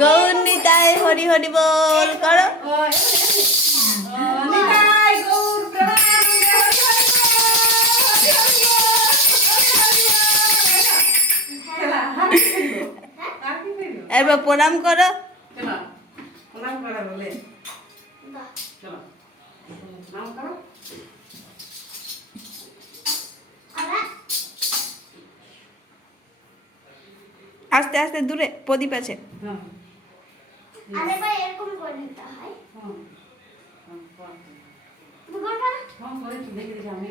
গৌর নিতাই হরি হরি বল করো। এবার প্রণাম করো। আস্তে আস্তে দূরে প্রদীপ আছে। আরেকবার এরকম করে নিতে হয়। হ্যাঁ, করে দেখি আমি